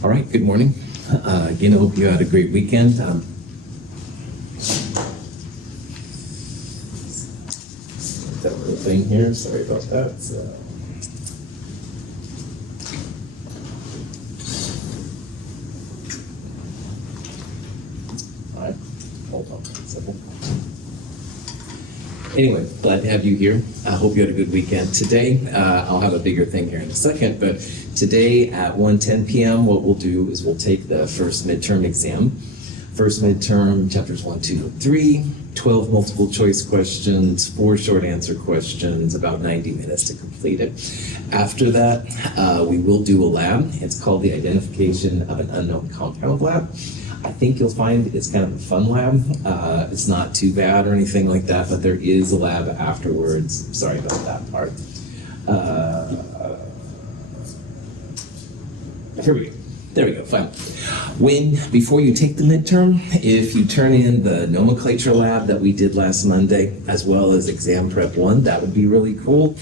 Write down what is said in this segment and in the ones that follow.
All right, good morning. Again, I hope you had a great weekend. That little thing here, sorry about that. All right, hold on a second. Anyway, glad to have you here. I hope you had a good weekend. Today, I'll have a bigger thing here in a second, but today at 1:10 p.m., what we'll do is we'll take the first midterm exam. First midterm, chapters 1, 2, and 3, 12 multiple choice questions, 4 short answer questions, about 90 minutes to complete it. After that, we will do a lab. It's called the Identification of an Unknown Compound lab. I think you'll find it's kind of a fun lab. It's not too bad or anything like that, but there is a lab afterwards. Sorry about that part. Here we go. There we go, fine. Before you take the midterm, if you turn in the nomenclature lab that we did last Monday, as well as exam prep 1, that would be really cool.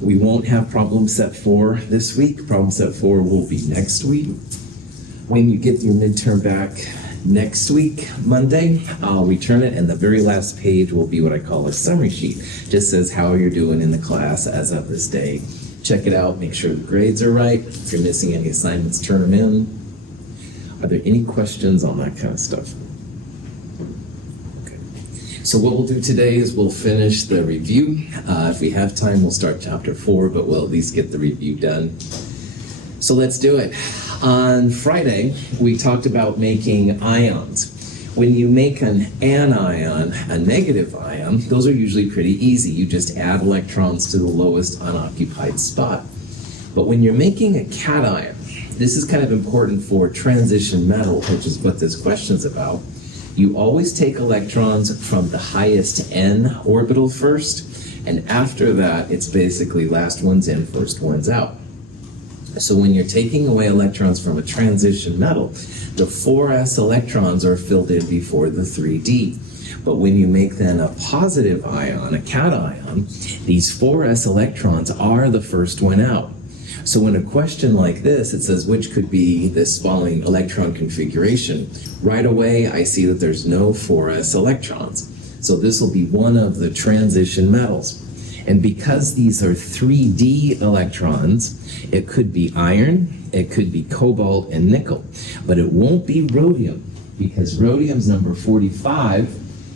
We won't have problem set 4 this week. Problem set 4 will be next week. When you get your midterm back next week, Monday, I'll return it, and the very last page will be what I call a summary sheet. Just says how you're doing in the class as of this day. Check it out, make sure the grades are right. If you're missing any assignments, turn them in. Are there any questions on that kind of stuff? Okay. So what we'll do today is we'll finish the review. If we have time, we'll start chapter 4, but we'll at least get the review done. So let's do it. On Friday, we talked about making ions. When you make an anion, a negative ion, those are usually pretty easy. You just add electrons to the lowest unoccupied spot. But when you're making a cation, this is kind of important for transition metal, which is what this question's about. You always take electrons from the highest n orbital first, and after that, it's basically last one's in, first one's out. So when you're taking away electrons from a transition metal, the 4s electrons are filled in before the 3d. But when you make then a positive ion, a cation, these 4s electrons are the first one out. So in a question like this, it says which could be this following electron configuration. Right away, I see that there's no 4s electrons. So this will be one of the transition metals. And because these are 3d electrons, it could be iron, it could be cobalt and nickel, but it won't be rhodium, because rhodium's number 45,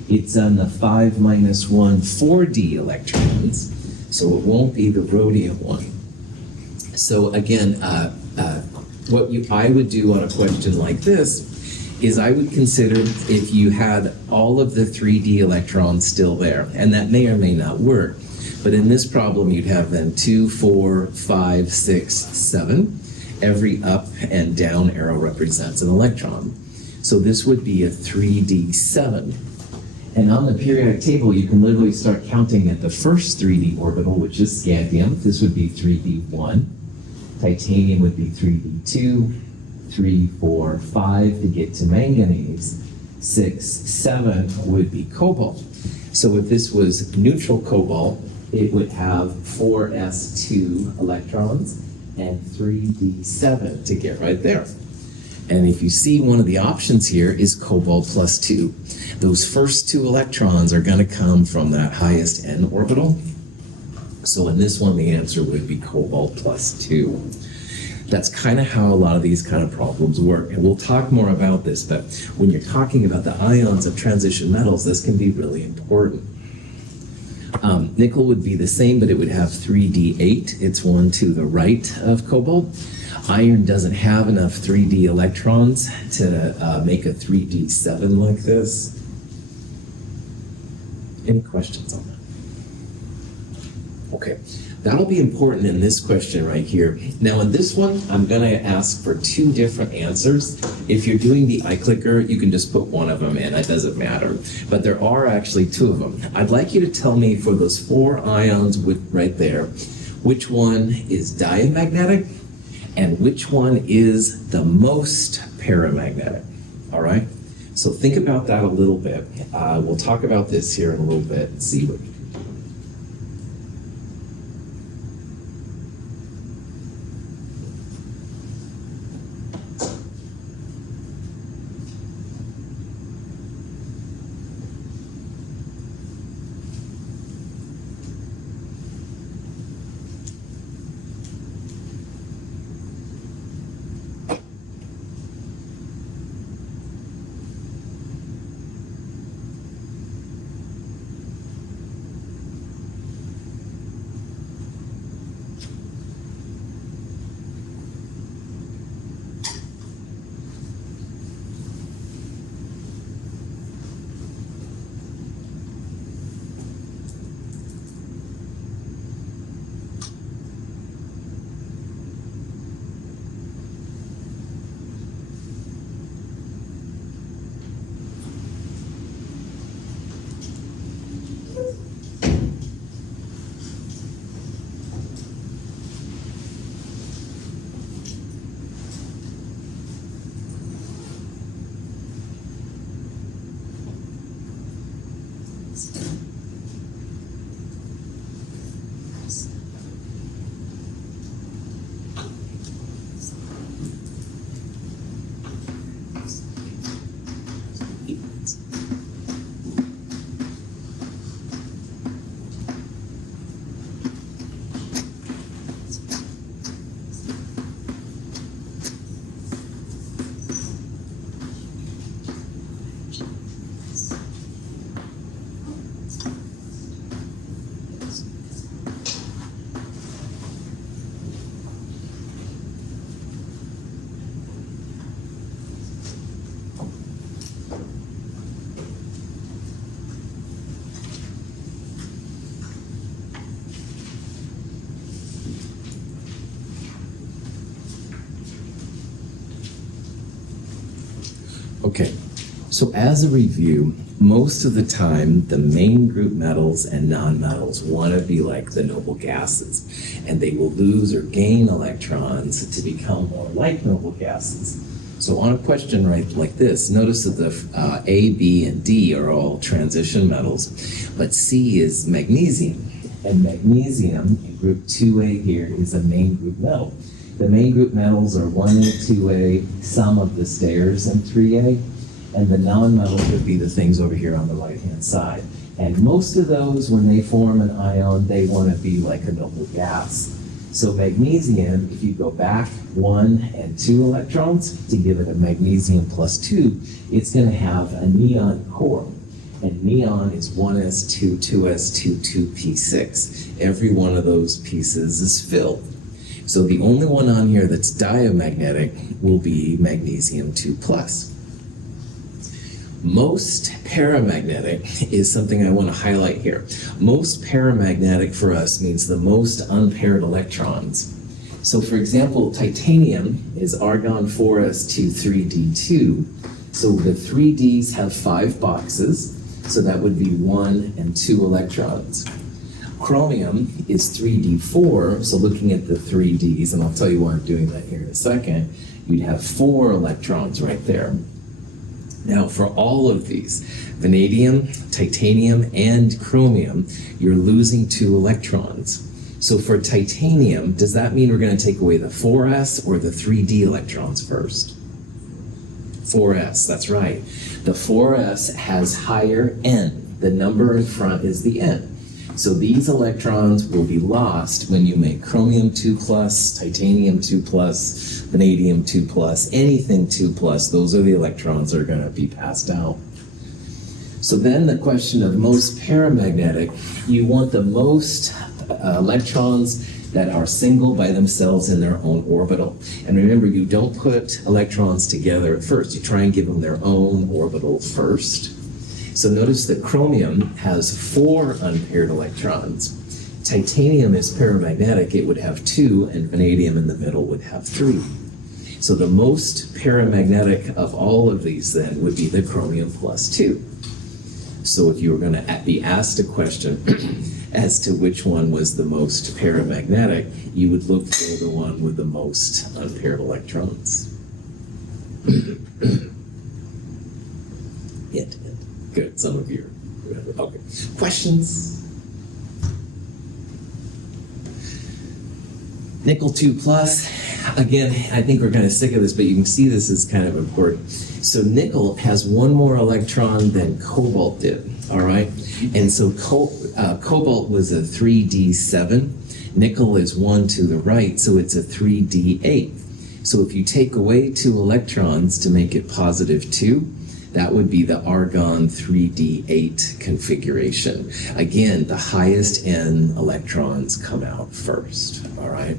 it's on the 5 - 1 4d electrons, so it won't be the rhodium one. So again, what I would do on a question like this is I would consider if you had all of the 3d electrons still there, and that may or may not work. But in this problem, you'd have then 2, 4, 5, 6, 7. Every up and down arrow represents an electron. So this would be a 3d7. And on the periodic table, you can literally start counting at the first 3d orbital, which is scandium. This would be 3d1. Titanium would be 3d2, 3, 4, 5 to get to manganese. 6, 7 would be cobalt. So if this was neutral cobalt, it would have 4s2 electrons and 3d7 to get right there. And if you see, one of the options here is cobalt plus 2. Those first 2 electrons are going to come from that highest n orbital. So in this one, the answer would be cobalt plus 2. That's kind of how a lot of these kind of problems work. And we'll talk more about this, but when you're talking about the ions of transition metals, this can be really important. Nickel would be the same, but it would have 3d8. It's one to the right of cobalt. Iron doesn't have enough 3d electrons to make a 3d7 like this. Any questions on that? Okay, that'll be important in this question right here. Now in this one, I'm going to ask for 2 different answers. If you're doing the iClicker, you can just put one of them in. It doesn't matter. But there are actually 2 of them. I'd like you to tell me for those 4 ions right there, which one is diamagnetic and which one is the most paramagnetic. All right? So think about that a little bit. We'll talk about this here in a little bit and see what. Okay, so as a review, most of the time, the main group metals and nonmetals want to be like the noble gases, and they will lose or gain electrons to become more like noble gases. So on a question like this, notice that the A, B, and D are all transition metals, but C is magnesium. And magnesium in group 2A here is a main group metal. The main group metals are 1A, 2A, some of the stairs in 3A, and the non-metals would be the things over here on the right-hand side. And most of those, when they form an ion, they want to be like a noble gas. So magnesium, if you go back 1 and 2 electrons to give it a magnesium plus 2, it's going to have a neon core. And neon is 1s2, 2s2, 2p6. Every one of those pieces is filled. So the only one on here that's diamagnetic will be magnesium 2+. Most paramagnetic is something I want to highlight here. Most paramagnetic for us means the most unpaired electrons. So for example, titanium is argon 4s2, 3d2. So the 3ds have 5 boxes, so that would be 1 and 2 electrons. Chromium is 3d4, so looking at the 3ds, and I'll tell you why I'm doing that here in a second, you'd have 4 electrons right there. Now, for all of these, vanadium, titanium, and chromium, you're losing 2 electrons. So for titanium, does that mean we're going to take away the 4s or the 3d electrons first? 4s, that's right. The 4s has higher n. The number in front is the n. So these electrons will be lost when you make chromium 2+, titanium 2+, vanadium 2+, anything 2+, those are the electrons that are going to be passed out. So then the question of most paramagnetic, you want the most electrons that are single by themselves in their own orbital. And remember, you don't put electrons together at first. You try and give them their own orbital first. So notice that chromium has 4 unpaired electrons. Titanium is paramagnetic, it would have 2, and vanadium in the middle would have 3. So the most paramagnetic of all of these then would be the chromium plus 2. So if you were going to be asked a question as to which one was the most paramagnetic, you would look for the one with the most unpaired electrons. Hint. Good, some of you remember. Okay. Questions? Nickel 2+. Again, I think we're kind of sick of this, but you can see this is kind of important. So nickel has 1 more electron than cobalt did, all right? And so cobalt was a 3d7. Nickel is 1 to the right, so it's a 3d8. So if you take away 2 electrons to make it positive 2, that would be the argon 3d8 configuration. Again, the highest n electrons come out first, all right?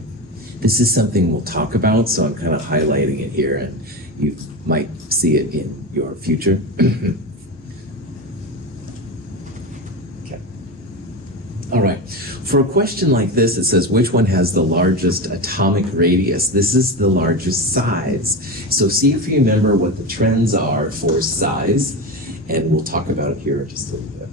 This is something we'll talk about, so I'm kind of highlighting it here, and you might see it in your future. Okay. All right. For a question like this, it says, which one has the largest atomic radius? This is the largest size. So see if you remember what the trends are for size, and we'll talk about it here in just a little bit.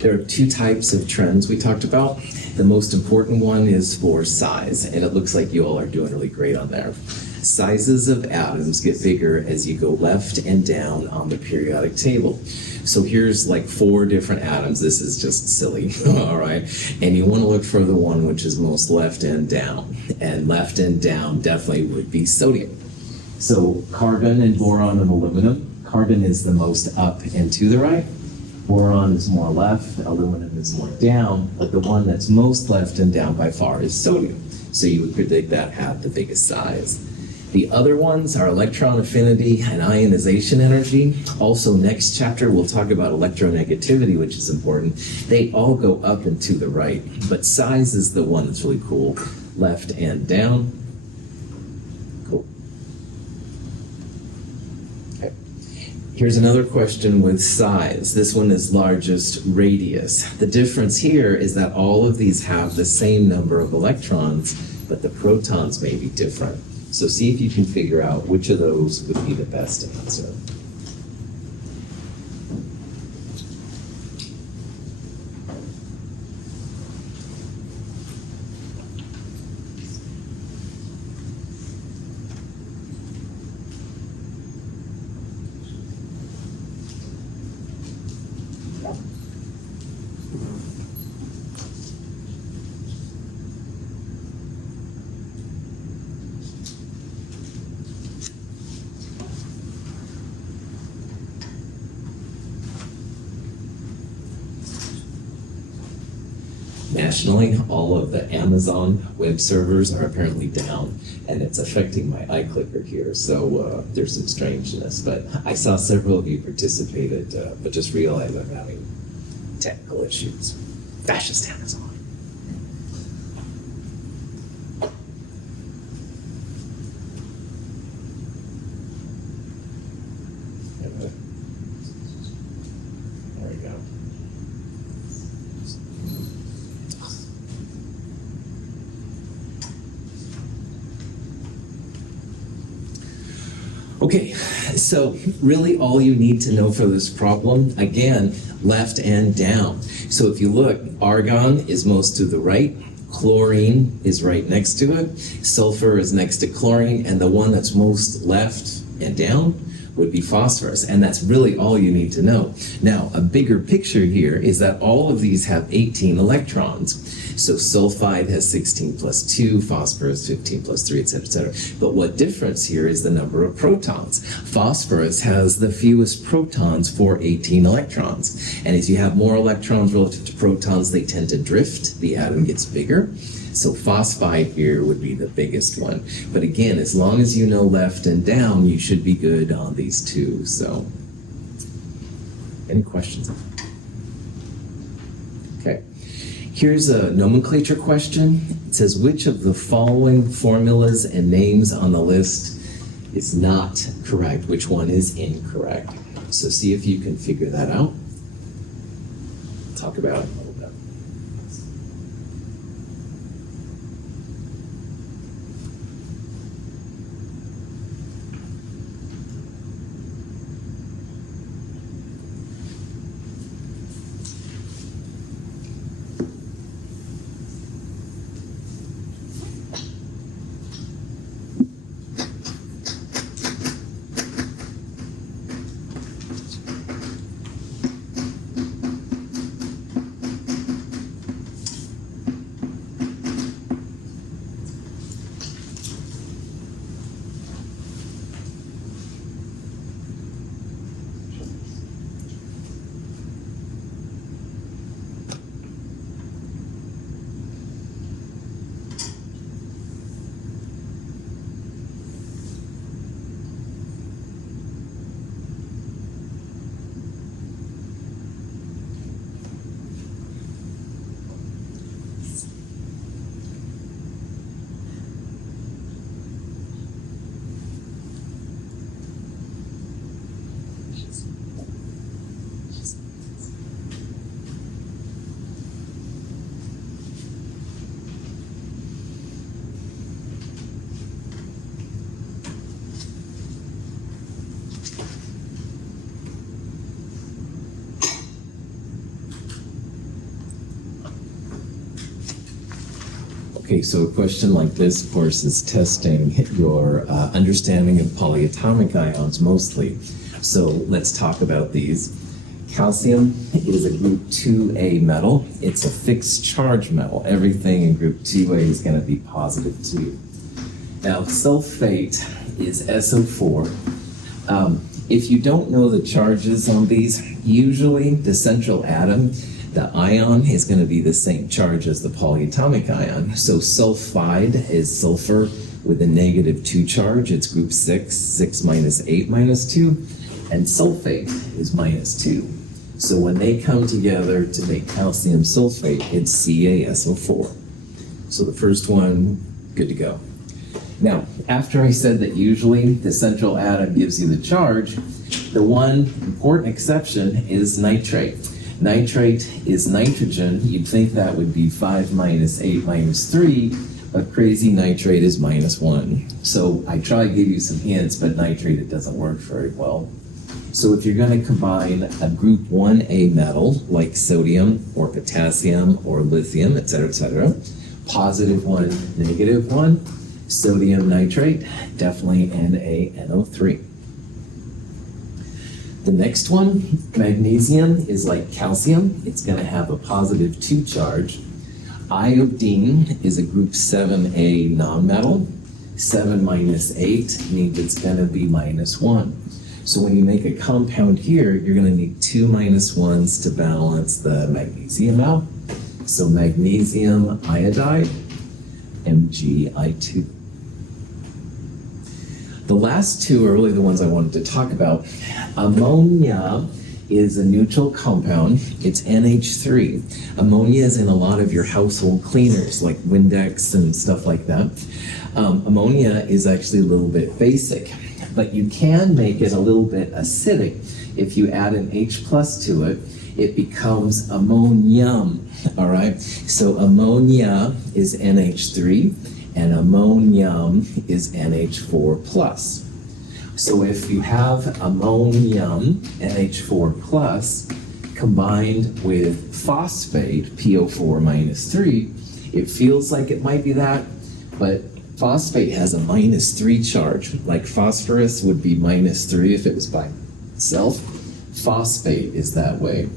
There are two types of trends we talked about. The most important one is for size, and it looks like you all are doing really great on there. Sizes of atoms get bigger as you go left and down on the periodic table. So here's like 4 different atoms. This is just silly, all right? And you want to look for the one which is most left and down. And left and down definitely would be sodium. So carbon and boron and aluminum. Carbon is the most up and to the right. Boron is more left, aluminum is more down, but the one that's most left and down by far is sodium. So you would predict that have the biggest size. The other ones are electron affinity and ionization energy. Also, next chapter, we'll talk about electronegativity, which is important. They all go up and to the right, but size is the one that's really cool. Left and down. Cool. Okay. Here's another question with size. This one is largest radius. The difference here is that all of these have the same number of electrons, but the protons may be different. So see if you can figure out which of those would be the best answer. Nationally, all of the Amazon web servers are apparently down, and it's affecting my iClicker here, so there's some strangeness. But I saw several of you participated, but just realized I'm having technical issues. Fascist Amazon. There we go. Okay, so really all you need to know for this problem, again, left and down. So if you look, argon is most to the right, chlorine is right next to it, sulfur is next to chlorine, and the one that's most left and down would be phosphorus, and that's really all you need to know. Now, a bigger picture here is that all of these have 18 electrons. So sulfide has 16 plus 2, phosphorus 15 plus 3, etc., etc. But what difference here is the number of protons. Phosphorus has the fewest protons for 18 electrons. And as you have more electrons relative to protons, they tend to drift. The atom gets bigger. So phosphide here would be the biggest one. But again, as long as you know left and down, you should be good on these two. So, any questions? Okay. Here's a nomenclature question. It says, which of the following formulas and names on the list is not correct? Which one is incorrect? So see if you can figure that out. Talk about it a little bit. Okay, so a question like this, of course, is testing your understanding of polyatomic ions mostly. So let's talk about these. Calcium is a group 2A metal. It's a fixed charge metal. Everything in group 2A is going to be positive 2. Now, sulfate is SO4. If you don't know the charges on these, usually the central atom, the ion, is going to be the same charge as the polyatomic ion. So sulfide is sulfur with a negative 2 charge. It's group 6, 6 minus 8 minus 2. And sulfate is minus 2. So when they come together to make calcium sulfate, it's CaSO4. So the first one, good to go. Now, after I said that usually the central atom gives you the charge, the one important exception is nitrate. Nitrate is nitrogen. You'd think that would be 5 minus 8 minus 3, but crazy nitrate is minus 1. So I try to give you some hints, but nitrate, it doesn't work very well. So if you're going to combine a group 1A metal, like sodium or potassium or lithium, etc., positive 1, negative 1, sodium nitrate, definitely NaNO3. The next one, magnesium, is like calcium. It's going to have a positive 2 charge. Iodine is a group 7A nonmetal. 7 minus 8 means it's going to be minus 1. So when you make a compound here, you're going to need 2 minus 1s to balance the magnesium out. So magnesium iodide, MgI2. The last two are really the ones I wanted to talk about. Ammonia is a neutral compound. It's NH3. Ammonia is in a lot of your household cleaners, like Windex and stuff like that. Ammonia is actually a little bit basic, but you can make it a little bit acidic. If you add an H plus to it, it becomes ammonium, all right? So ammonia is NH3, and ammonium is NH4 plus. So if you have ammonium, NH4 plus, combined with phosphate, PO4 minus 3, it feels like it might be that, but phosphate has a minus 3 charge. Like phosphorus would be minus 3 if it was by itself. Phosphate is that way.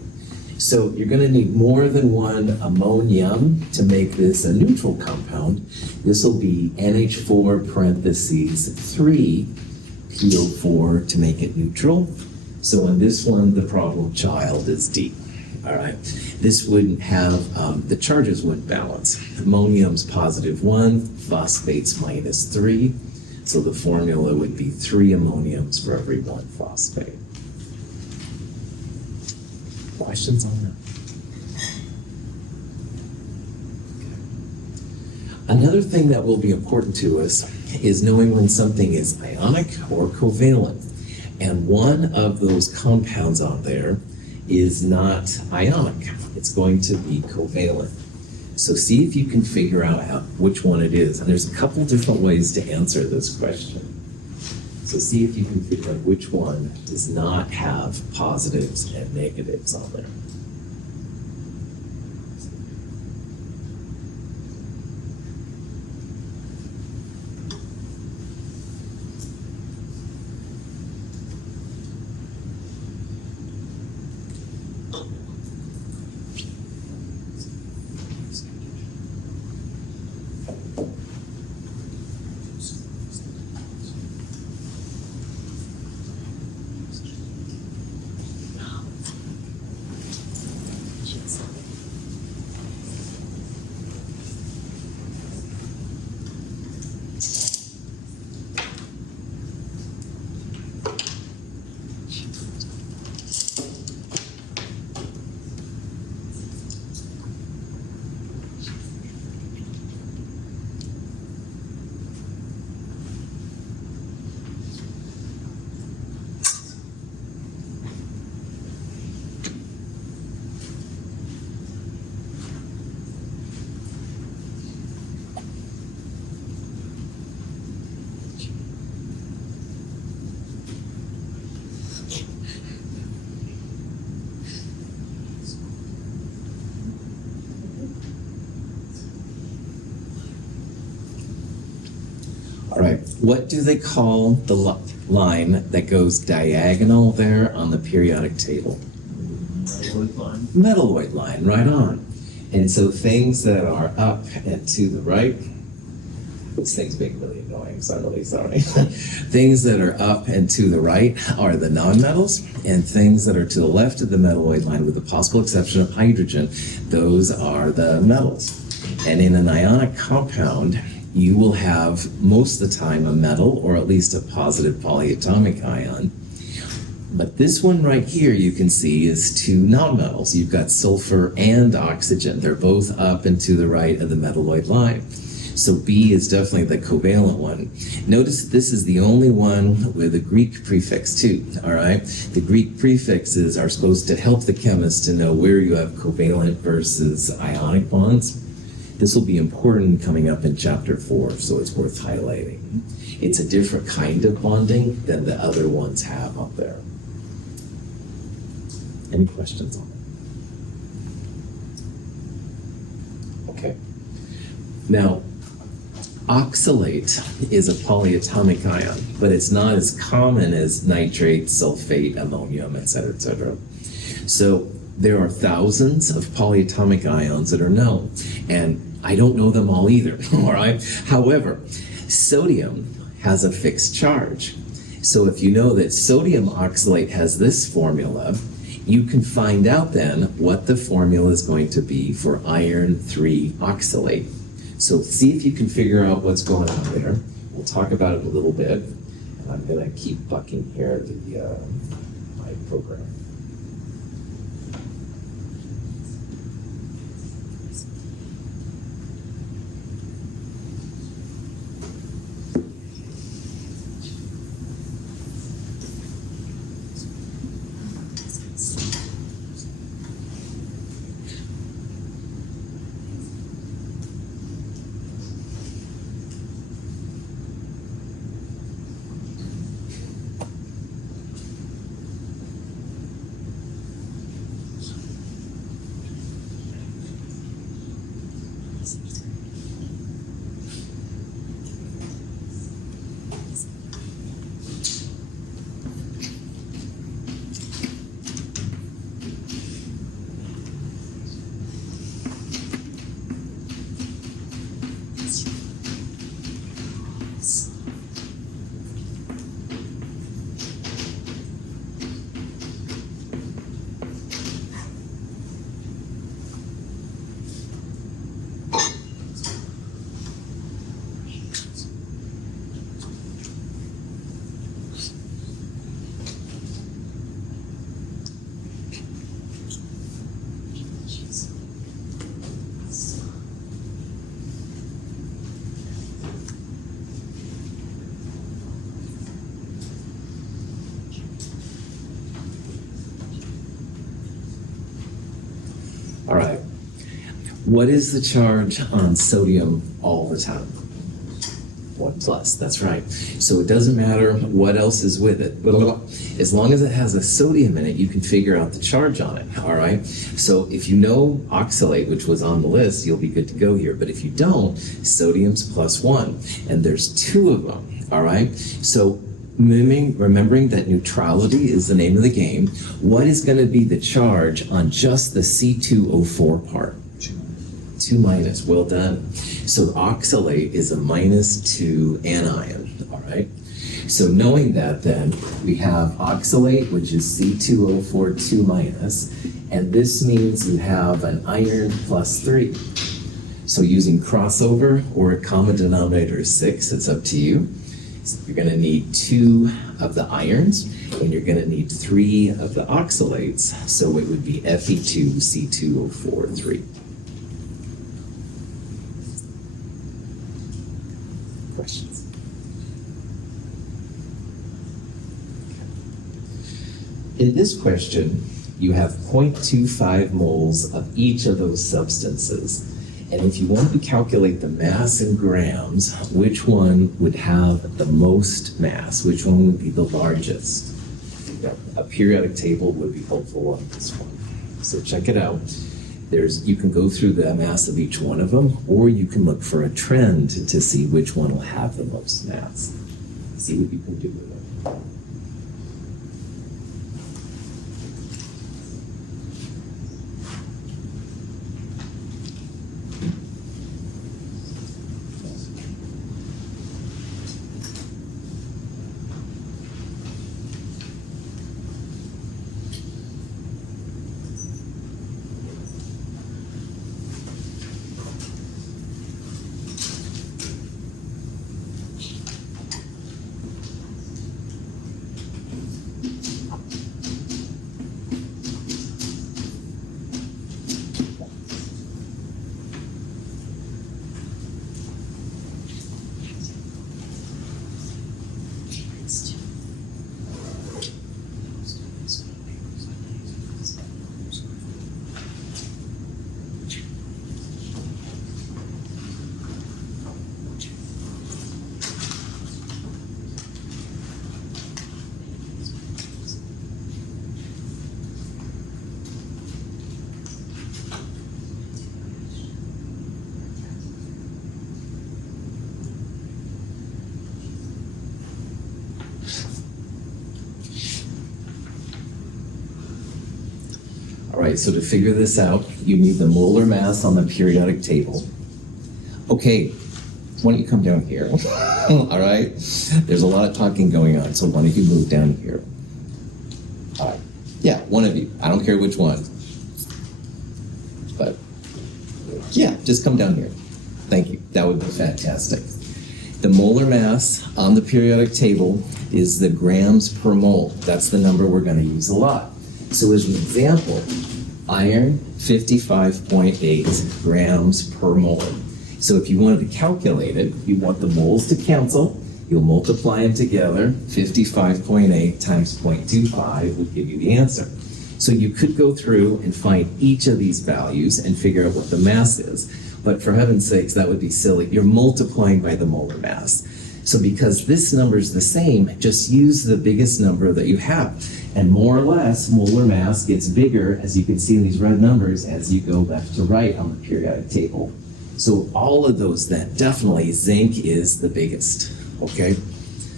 So you're going to need more than one ammonium to make this a neutral compound. This will be NH4 parentheses 3 PO4 to make it neutral. So in this one, the problem child is D. All right. This wouldn't have, the charges wouldn't balance. Ammonium's positive 1, phosphate's minus 3. So the formula would be 3 ammoniums for every 1 phosphate. Questions on that? Okay. Another thing that will be important to us is knowing when something is ionic or covalent. And one of those compounds on there is not ionic. It's going to be covalent. So see if you can figure out which one it is. And there's a couple different ways to answer this question. So see if you can figure out which one does not have positives and negatives on there. All right, what do they call the line that goes diagonal there on the periodic table? Metalloid line. Metalloid line, right on. And so things that are up and to the right, this thing's being really annoying, so I'm really sorry. Things that are up and to the right are the nonmetals, and things that are to the left of the metalloid line, with the possible exception of hydrogen, those are the metals. And in an ionic compound, you will have most of the time a metal, or at least a positive polyatomic ion. But this one right here, you can see, is two nonmetals. You've got sulfur and oxygen. They're both up and to the right of the metalloid line. So B is definitely the covalent one. Notice this is the only one with a Greek prefix too, all right? The Greek prefixes are supposed to help the chemist to know where you have covalent versus ionic bonds. This will be important coming up in chapter 4, so it's worth highlighting. It's a different kind of bonding than the other ones have up there. Any questions on it? Okay. Now, oxalate is a polyatomic ion, but it's not as common as nitrate, sulfate, ammonium, etc., etc. So there are thousands of polyatomic ions that are known, and I don't know them all either, all right? However, sodium has a fixed charge. So if you know that sodium oxalate has this formula, you can find out then what the formula is going to be for iron 3 oxalate. So see if you can figure out what's going on there. We'll talk about it a little bit. And I'm going to keep bucking here my program. All right. What is the charge on sodium all the time? 1 plus, that's right. So it doesn't matter what else is with it. As long as it has a sodium in it, you can figure out the charge on it, all right? So if you know oxalate, which was on the list, you'll be good to go here. But if you don't, sodium's +1, and there's 2 of them, all right? So remembering that neutrality is the name of the game, what is going to be the charge on just the C2O4 part? 2 minus, well done. So oxalate is a -2 anion, all right? So knowing that then, we have oxalate, which is C2O4 2 minus, and this means you have an iron +3. So using crossover or a common denominator is 6, it's up to you. So you're going to need 2 of the irons, and you're going to need 3 of the oxalates, so it would be Fe2C2O4 3. Questions? In this question, you have 0.25 moles of each of those substances. And if you want to calculate the mass in grams, which one would have the most mass? Which one would be the largest? A periodic table would be helpful on this one. So check it out. You can go through the mass of each one of them, or you can look for a trend to see which one will have the most mass. See what you can do with it. All right, so to figure this out, you need the molar mass on the periodic table. Okay, why don't you come down here? All right, there's a lot of talking going on, so why don't you move down here? All right, yeah, one of you. I don't care which one. But yeah, just come down here. Thank you. That would be fantastic. The molar mass on the periodic table is the grams per mole. That's the number we're going to use a lot. So as an example, iron, 55.8 grams per mole. So if you wanted to calculate it, you want the moles to cancel, you'll multiply them together, 55.8 times 0.25 will give you the answer. So you could go through and find each of these values and figure out what the mass is. But for heaven's sakes, that would be silly. You're multiplying by the molar mass. So because this number is the same, just use the biggest number that you have. And more or less, molar mass gets bigger, as you can see in these red numbers, as you go left to right on the periodic table. So all of those then, definitely zinc is the biggest, okay?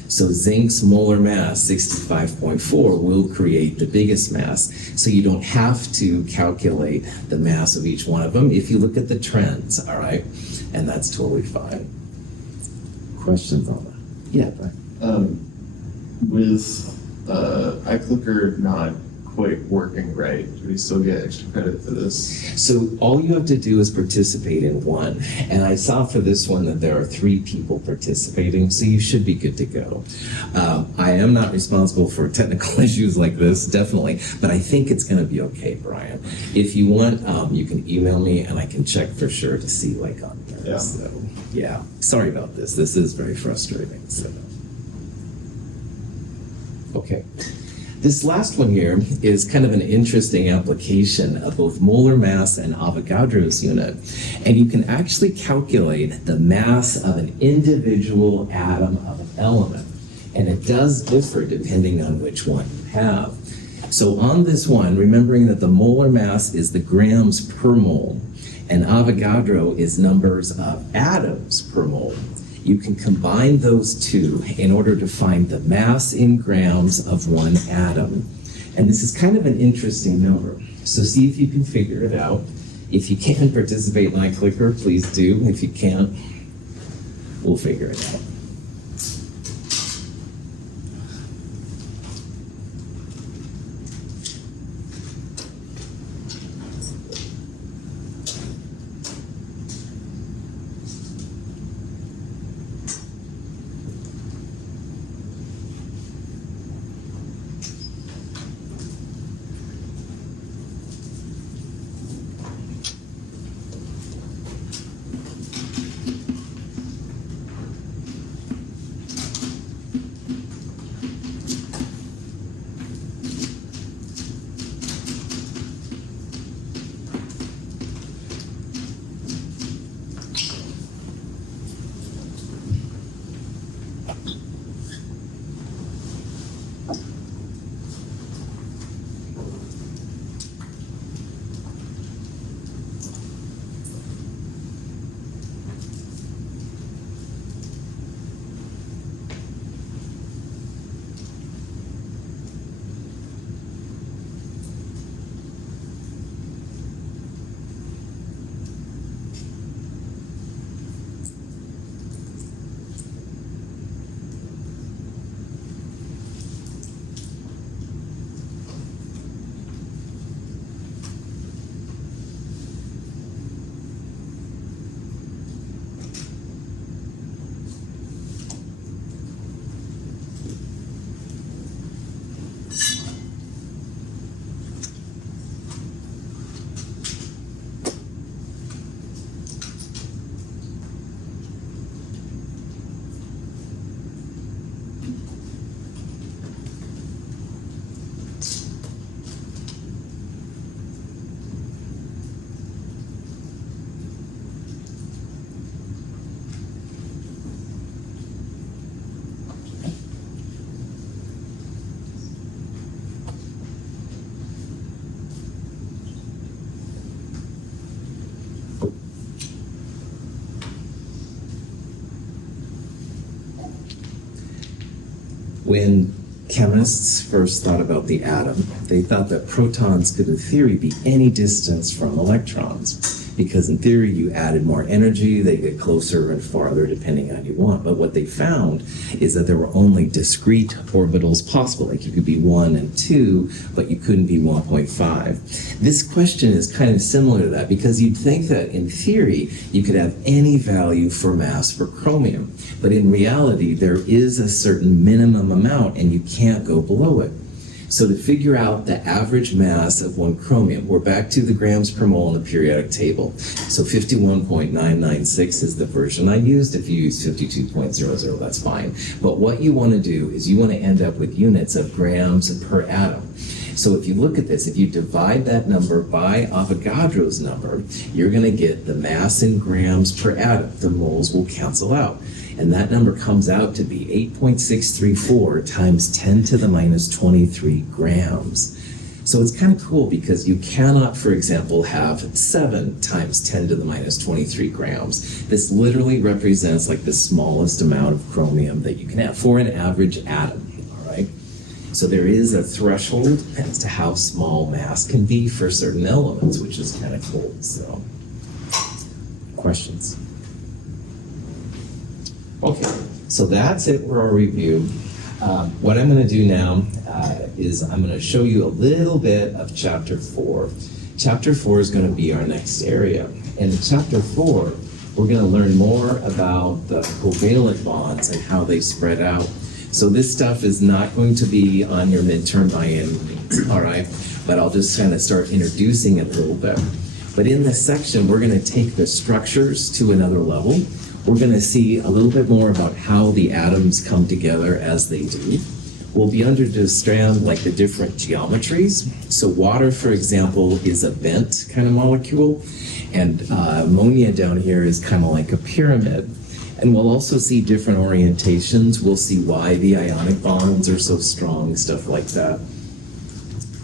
So zinc's molar mass, 65.4, will create the biggest mass. So you don't have to calculate the mass of each one of them if you look at the trends, all right? And that's totally fine. Questions on that? Yeah, Brian. With iClicker not quite working right, do we still get extra credit for this? So all you have to do is participate in one. And I saw for this one that there are 3 people participating, so you should be good to go. I am not responsible for technical issues like this, definitely, but I think it's going to be okay, Brian. If you want, you can email me and I can check for sure to see like on there. Yeah. So, yeah, sorry about this. This is very frustrating. So. Okay. This last one here is kind of an interesting application of both molar mass and Avogadro's unit. And you can actually calculate the mass of an individual atom of an element. And it does differ depending on which one you have. So on this one, remembering that the molar mass is the grams per mole, and Avogadro is numbers of atoms per mole. You can combine those two in order to find the mass in grams of one atom. And this is kind of an interesting number. So see if you can figure it out. If you can participate in iClicker, please do. If you can't, we'll figure it out. when chemists first thought about the atom, they thought that protons could, in theory, be any distance from electrons. Because in theory, you added more energy, they get closer and farther depending on you want. But what they found is that there were only discrete orbitals possible. Like you could be 1 and 2, but you couldn't be 1.5. This question is kind of similar to that because you'd think that in theory, you could have any value for mass for chromium. But in reality, there is a certain minimum amount and you can't go below it. So to figure out the average mass of one chromium, we're back to the grams per mole in the periodic table. So 51.996 is the version I used. If you use 52.00, that's fine. But what you want to do is you want to end up with units of grams per atom. So if you look at this, if you divide that number by Avogadro's number, you're going to get the mass in grams per atom. The moles will cancel out. And that number comes out to be 8.634 times 10 to the minus 23 grams. So it's kind of cool because you cannot, for example, have 7 times 10 to the minus 23 grams. This literally represents like the smallest amount of chromium that you can have for an average atom, all right? So there is a threshold as to how small mass can be for certain elements, which is kind of cool. So, questions? Okay, so that's it for our review. What I'm going to do now is I'm going to show you a little bit of Chapter 4. Chapter 4 is going to be our next area. And in Chapter 4, we're going to learn more about the covalent bonds and how they spread out. So this stuff is not going to be on your midterm by any means, all right? But I'll just kind of start introducing it a little bit. But in this section, we're going to take the structures to another level. We're going to see a little bit more about how the atoms come together as they do. We'll be understand like the different geometries. So water, for example, is a bent kind of molecule, and ammonia down here is kind of like a pyramid. And we'll also see different orientations. We'll see why the ionic bonds are so strong, stuff like that.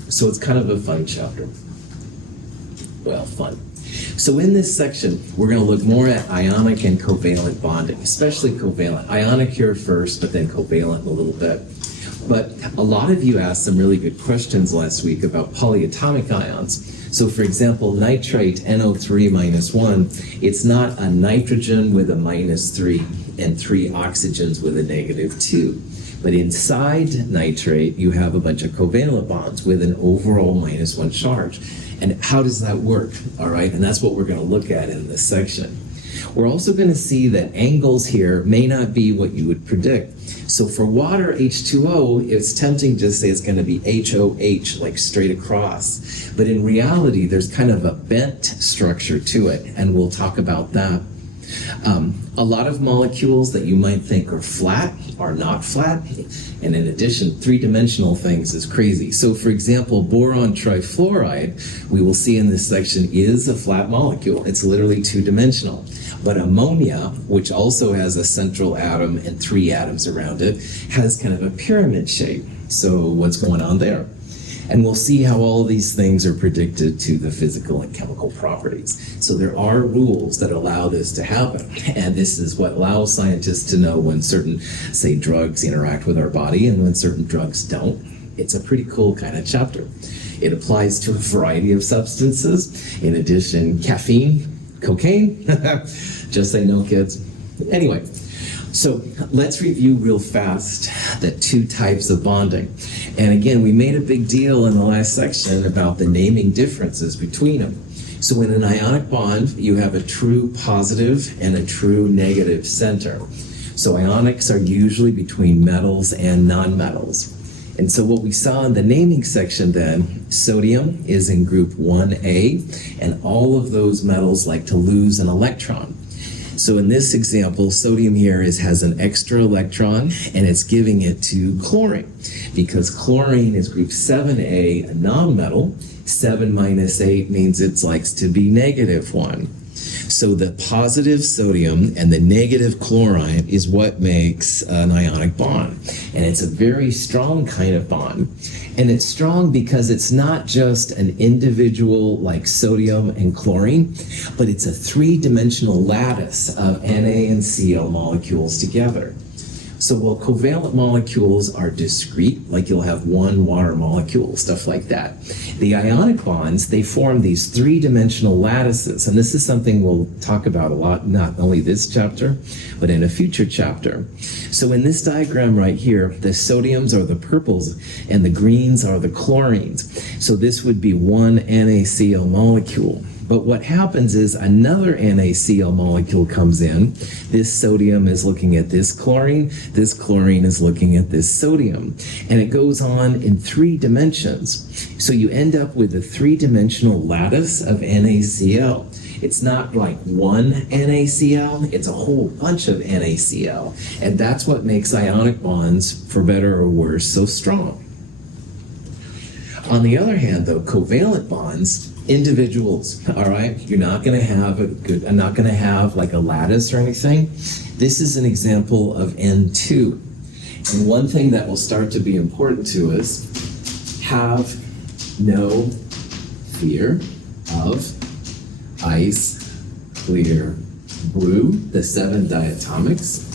So it's kind of a fun chapter. Well, fun. So in this section, we're going to look more at ionic and covalent bonding, especially covalent. Ionic here first, but then covalent in a little bit. But a lot of you asked some really good questions last week about polyatomic ions. So for example, nitrate, NO3 minus 1, it's not a nitrogen with a minus 3 and 3 oxygens with a negative 2. But inside nitrate, you have a bunch of covalent bonds with an overall minus 1 charge. And how does that work? All right, and that's what we're going to look at in this section. We're also going to see that angles here may not be what you would predict. So for water, H2O, it's tempting to say it's going to be HOH, like straight across. But in reality, there's kind of a bent structure to it, and we'll talk about that. A lot of molecules that you might think are flat are not flat. And in addition, three-dimensional things is crazy. So for example, boron trifluoride, we will see in this section, is a flat molecule. It's literally two-dimensional. But ammonia, which also has a central atom and 3 atoms around it, has kind of a pyramid shape. So what's going on there? And we'll see how all of these things are predicted to the physical and chemical properties. So there are rules that allow this to happen. And this is what allows scientists to know when certain, say, drugs interact with our body and when certain drugs don't. It's a pretty cool kind of chapter. It applies to a variety of substances. In addition, caffeine, cocaine. Just say no, kids. Anyway. So let's review real fast the 2 types of bonding. And again, we made a big deal in the last section about the naming differences between them. So in an ionic bond, you have a true positive and a true negative center. So ionics are usually between metals and nonmetals. And so what we saw in the naming section then, sodium is in group 1A, and all of those metals like to lose an electron. So in this example, sodium here has an extra electron, and it's giving it to chlorine, because chlorine is group 7A, a nonmetal. 7 minus 8 means it likes to be negative 1. So the positive sodium and the negative chlorine is what makes an ionic bond. And it's a very strong kind of bond. And it's strong because it's not just an individual like sodium and chlorine, but it's a 3-dimensional lattice of Na and Cl molecules together. So while covalent molecules are discrete, like you'll have one water molecule, stuff like that, the ionic bonds, they form these three-dimensional lattices. And this is something we'll talk about a lot, not only this chapter, but in a future chapter. So in this diagram right here, the sodiums are the purples and the greens are the chlorines. So this would be one NaCl molecule. But what happens is another NaCl molecule comes in. This sodium is looking at this chlorine is looking at this sodium. And it goes on in 3 dimensions. So you end up with a 3-dimensional lattice of NaCl. It's not like one NaCl, it's a whole bunch of NaCl. And that's what makes ionic bonds, for better or worse, so strong. On the other hand, though, covalent bonds, individuals, all right? You're not going to have I'm not going to have like a lattice or anything. This is an example of N2. And one thing that will start to be important to us, have no fear of ice clear blue, the 7 diatomics.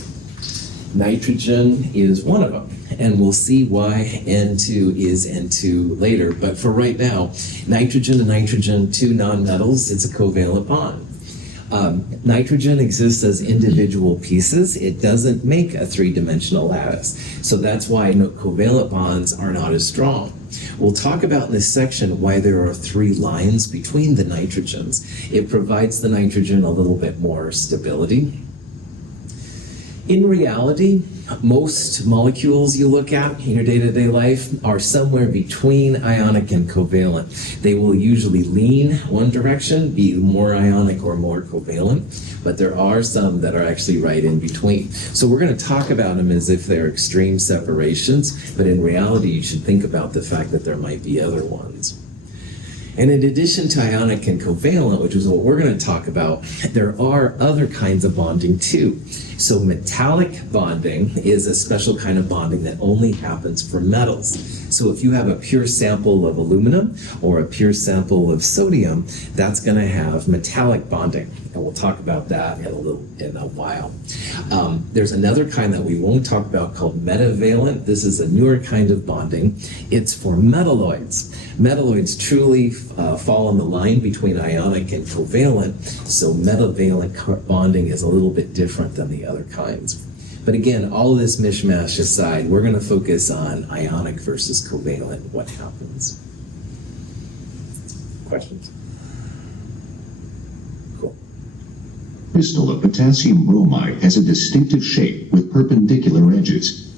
Nitrogen is one of them. And we'll see why N2 is N2 later. But for right now, nitrogen and nitrogen, 2 nonmetals, it's a covalent bond. Nitrogen exists as individual pieces. It doesn't make a 3-dimensional lattice. So that's why covalent bonds are not as strong. We'll talk about in this section why there are 3 lines between the nitrogens. It provides the nitrogen a little bit more stability. In reality, most molecules you look at in your day-to-day life are somewhere between ionic and covalent. They will usually lean one direction, be more ionic or more covalent, but there are some that are actually right in between. So we're going to talk about them as if they're extreme separations, but in reality you should think about the fact that there might be other ones. And in addition to ionic and covalent, which is what we're going to talk about, there are other kinds of bonding too. So metallic bonding is a special kind of bonding that only happens for metals. So if you have a pure sample of aluminum or a pure sample of sodium, that's going to have metallic bonding. And we'll talk about that in a while. There's another kind that we won't talk about called metavalent. This is a newer kind of bonding. It's for metalloids. Metalloids truly fall on the line between ionic and covalent, so metavalent bonding is a little bit different than the other kinds. But again, all of this mishmash aside, we're going to focus on ionic versus covalent, what happens. Questions? Cool. Crystal of potassium bromide has a distinctive shape with perpendicular edges.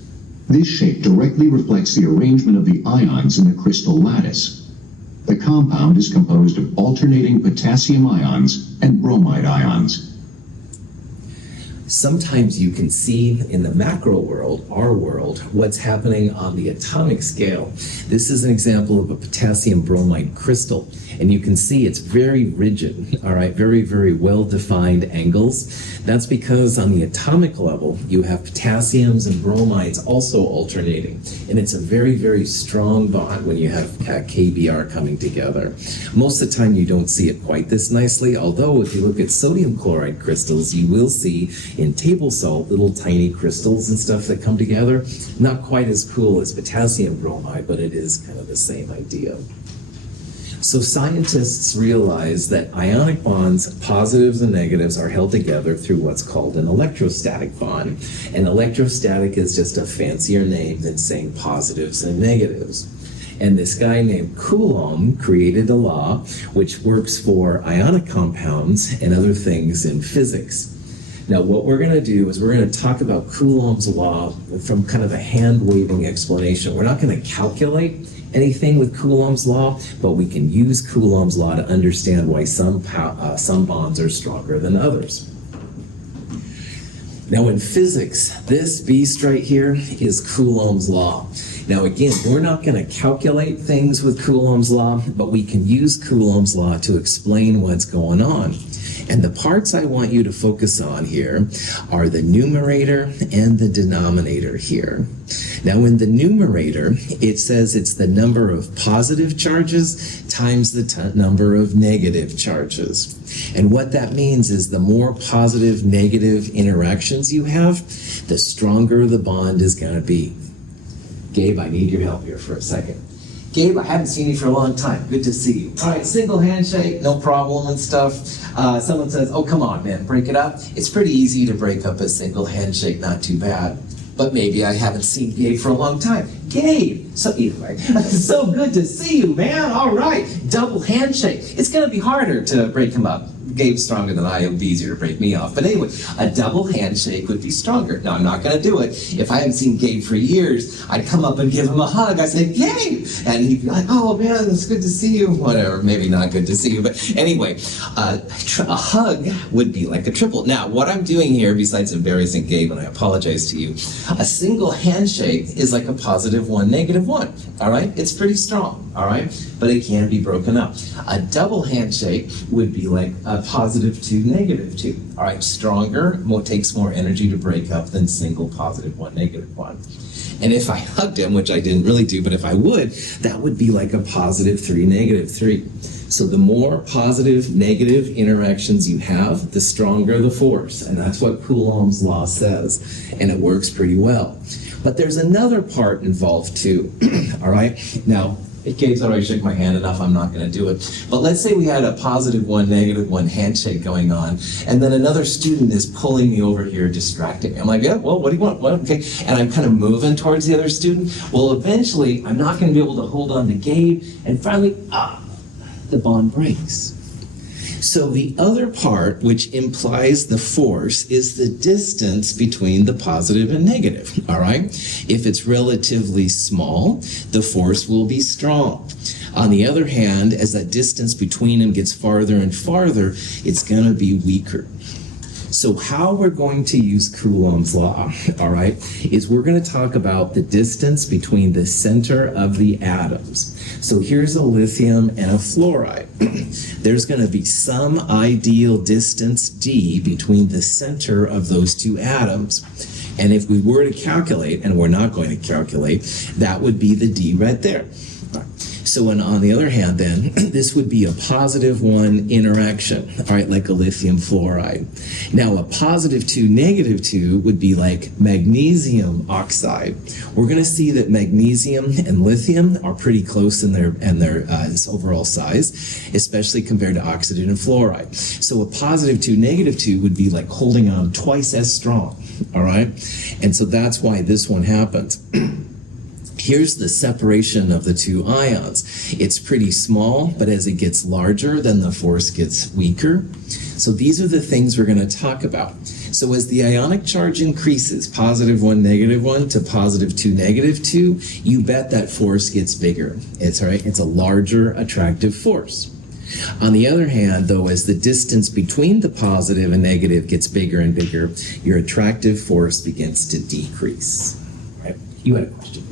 This shape directly reflects the arrangement of the ions in the crystal lattice. The compound is composed of alternating potassium ions and bromide ions. Sometimes you can see in the macro world, our world, what's happening on the atomic scale. This is an example of a potassium bromide crystal, and you can see it's very rigid, all right, very, very well-defined angles. That's because on the atomic level, you have potassiums and bromides also alternating, and it's a very, very strong bond when you have KBr coming together. Most of the time, you don't see it quite this nicely, although if you look at sodium chloride crystals, you will see in table salt little tiny crystals and stuff that come together. Not quite as cool as potassium bromide, but it is kind of the same idea. So scientists realize that ionic bonds, positives and negatives, are held together through what's called an electrostatic bond. And electrostatic is just a fancier name than saying positives and negatives. And this guy named Coulomb created a law which works for ionic compounds and other things in physics. Now, what we're going to do is we're going to talk about Coulomb's law from kind of a hand-waving explanation. We're not going to calculate anything with Coulomb's law, but we can use Coulomb's law to understand why some bonds are stronger than others. Now, in physics, this beast right here is Coulomb's law. Now, again, we're not going to calculate things with Coulomb's law, but we can use Coulomb's law to explain what's going on. And the parts I want you to focus on here are the numerator and the denominator here. Now in the numerator, it says it's the number of positive charges times the number of negative charges. And what that means is the more positive negative interactions you have, the stronger the bond is going to be. Gabe, I need your help here for a second. Gabe, I haven't seen you for a long time. Good to see you. All right, single handshake, no problem and stuff. Someone says, oh, come on, man, break it up. It's pretty easy to break up a single handshake, not too bad. But maybe I haven't seen Gabe for a long time. Gabe, so anyway, so good to see you, man. All right, double handshake. It's going to be harder to break him up. Gabe's stronger than I, it would be easier to break me off. But anyway, a double handshake would be stronger. Now, I'm not going to do it. If I haven't seen Gabe for years, I'd come up and give him a hug. I'd say, Gabe! And he'd be like, oh, man, it's good to see you. Whatever, maybe not good to see you. But anyway, a hug would be like a triple. Now, what I'm doing here, besides embarrassing Gabe, and I apologize to you, a single handshake is like a positive 1, negative 1. All right? It's pretty strong. All right? But it can be broken up. A double handshake would be like a positive 2, negative 2. All right, stronger, takes more energy to break up than single positive 1, negative 1. And if I hugged him, which I didn't really do, but if I would, that would be like a positive 3, negative 3. So the more positive, negative interactions you have, the stronger the force. And that's what Coulomb's law says. And it works pretty well. But there's another part involved too. All right? Now, Gabe's already shook my hand enough, I'm not going to do it. But let's say we had a positive 1, negative 1 handshake going on, and then another student is pulling me over here, distracting me. I'm like, yeah, well, what do you want? Well, okay. And I'm kind of moving towards the other student. Well, eventually, I'm not going to be able to hold on to Gabe, and finally, the bond breaks. So the other part, which implies the force, is the distance between the positive and negative, all right? If it's relatively small, the force will be strong. On the other hand, as that distance between them gets farther and farther, it's going to be weaker. So how we're going to use Coulomb's law, all right, is we're going to talk about the distance between the center of the atoms. So here's a lithium and a fluoride. There's going to be some ideal distance d between the center of those two atoms. And if we were to calculate, and we're not going to calculate, that would be the d right there. So on the other hand, then, this would be a positive 1 interaction, all right, like a lithium fluoride. Now, a positive 2, negative 2 would be like magnesium oxide. We're going to see that magnesium and lithium are pretty close in their overall size, especially compared to oxygen and fluoride. So a positive 2, negative 2 would be like holding on twice as strong, all right? And so that's why this one happens. Here's the separation of the two ions. It's pretty small, but as it gets larger, then the force gets weaker. So these are the things we're going to talk about. So as the ionic charge increases, positive 1, negative 1 to positive 2, negative 2, you bet that force gets bigger. It's all right. It's a larger attractive force. On the other hand, though, as the distance between the positive and negative gets bigger and bigger, your attractive force begins to decrease. Right? You had a question.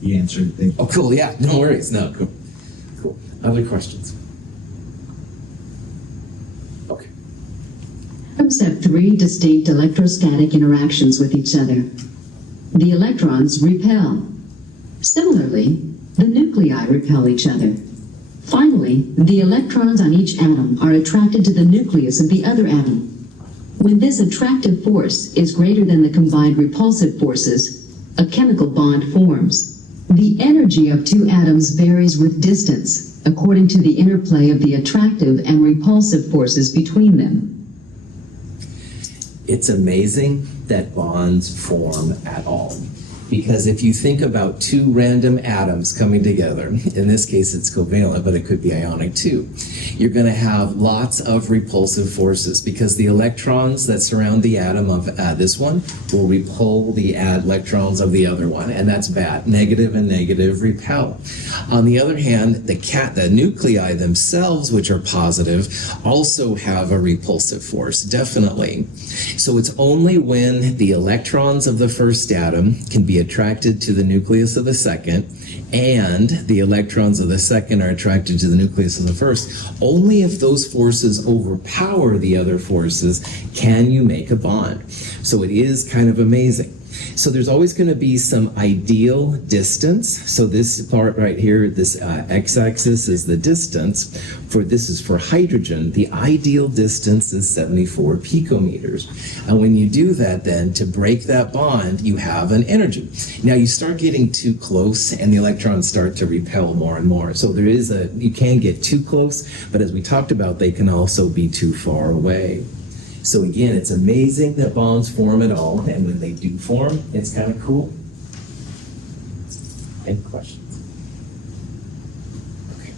You answered. Thank you. Oh, cool. Yeah, no worries. No, cool. Cool. Other questions? Okay. Atoms have 3 distinct electrostatic interactions with each other. The electrons repel. Similarly, the nuclei repel each other. Finally, the electrons on each atom are attracted to the nucleus of the other atom. When this attractive force is greater than the combined repulsive forces, a chemical bond forms. The energy of 2 atoms varies with distance, according to the interplay of the attractive and repulsive forces between them. It's amazing that bonds form at all. Because if you think about 2 random atoms coming together, in this case it's covalent, but it could be ionic too, you're going to have lots of repulsive forces because the electrons that surround the atom of this one will repel the electrons of the other one, and that's bad. Negative and negative repel. On the other hand, the nuclei themselves, which are positive, also have a repulsive force, definitely. So it's only when the electrons of the first atom can be be attracted to the nucleus of the second, and the electrons of the second are attracted to the nucleus of the first. Only if those forces overpower the other forces can you make a bond. So it is kind of amazing. So there's always going to be some ideal distance. So this part right here, this x-axis is the distance. This is for hydrogen. The ideal distance is 74 picometers. And when you do that, then to break that bond, you have an energy. Now you start getting too close, and the electrons start to repel more and more. So you can get too close, but as we talked about, they can also be too far away. So again, it's amazing that bonds form at all, and when they do form, it's kind of cool. Any questions? Okay.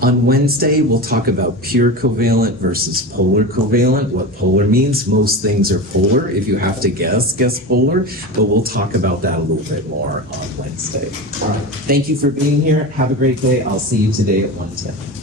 On Wednesday, we'll talk about pure covalent versus polar covalent. What polar means, most things are polar. If you have to guess polar, but we'll talk about that a little bit more on Wednesday. All right. Thank you for being here. Have a great day. I'll see you today at 1:10.